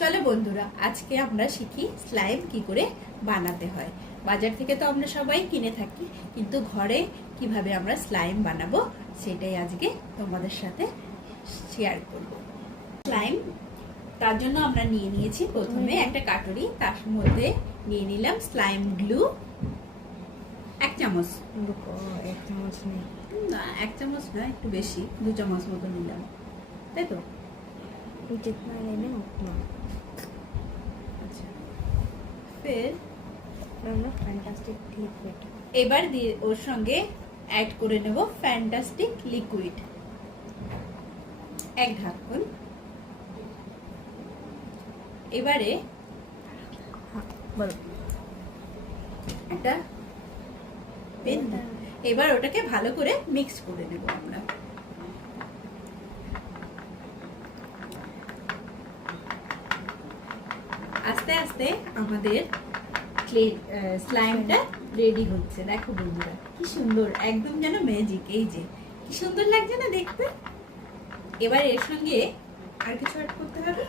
চলো বন্ধুরা, আজকে আমরা শিখি স্লাইম কি করে বানাতে হয়। বাজার থেকে তো আমরা সবাই কিনে থাকি, কিন্তু ঘরে কিভাবে আমরা স্লাইম বানাবো সেটাই আজকে তোমাদের সাথে শেয়ার করব। স্লাইম তার জন্য আমরা নিয়ে নিয়েছি প্রথমে একটা কাটুরি, তার মধ্যে নিয়ে নিলাম স্লাইম গ্লু 1 চামচ। এক চামচ নেই, না 1 চামচ না, একটু বেশি, 2 চামচ মতো নিলাম, তাই তো। जितना लेना उतना। আচ্ছা, ফের আমরা ফ্যান্টাস্টিক লিকুইড এবার দিয়ে ওর সঙ্গে অ্যাড করে নেব ফ্যান্টাস্টিক লিকুইড 1 ঢাকন। এবারে বলো একটা পেন, এবার ওটাকে ভালো করে মিক্স করে নেব আমরা। আস্তে আস্তে আমাদের স্লাইমটা রেডি হচ্ছে। দেখো বন্ধুরা কি সুন্দর, একদম যেন ম্যাজিক। এই যে কি সুন্দর লাগছে না দেখতে। এবার এর সঙ্গে আর কিছু অ্যাড করতে হবে।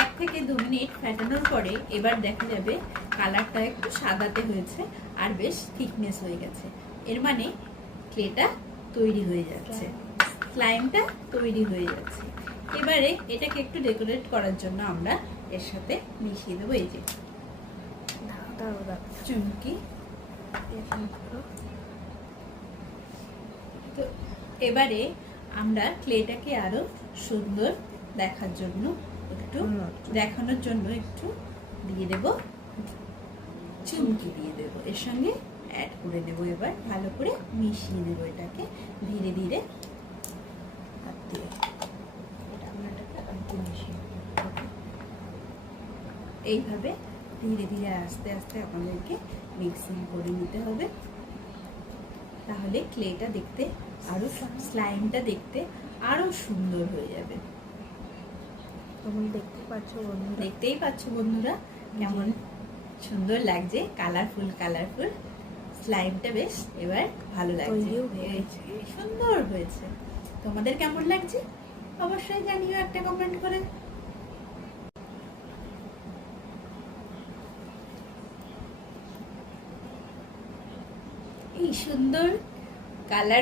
1 থেকে 2 মিনিট ফেটানোর পরে এবার দেখা যাবে কালারটা একটু সাদাতে হয়েছে আর বেশ থিকনেস হয়ে গেছে। এর মানে ক্লেটা তৈরি হয়ে যাচ্ছে, স্লাইমটা তৈরি হয়ে যাচ্ছে। এবারে এটাকে একটু ডেকোরেট করার জন্য আমরা এর সাথে মিশিয়ে দেবো এই যে চুমকি। তো এবারে আমরা ক্লেটাকে আরো সুন্দর দেখার জন্য একটু দেখানোর জন্য একটু দিয়ে দেব চুমকি, দিয়ে দেব এর সঙ্গে অ্যাড করে দেব। এবার ভালো করে মিশিয়ে দেব এটাকে ধীরে ধীরে হাত দিয়ে। এইভাবে ধীরে ধীরে আস্তে আস্তে আমাদেরকে মিক্সিং করে নিতে হবে, তাহলে ক্লেটা দেখতে আরো, স্লাইমটা দেখতে আরো সুন্দর হয়ে যাবে। তোমরা দেখতেই পাচ্ছ বন্ধুরা কেমন সুন্দর লাগছে, কালারফুল কালারফুল স্লাইমটা। বেশ এবার ভালো লাগছে, সুন্দর হয়েছে। তোমাদের কেমন লাগছে অবশ্যই জানিও একটা কমেন্ট করে। এই সুন্দর কালার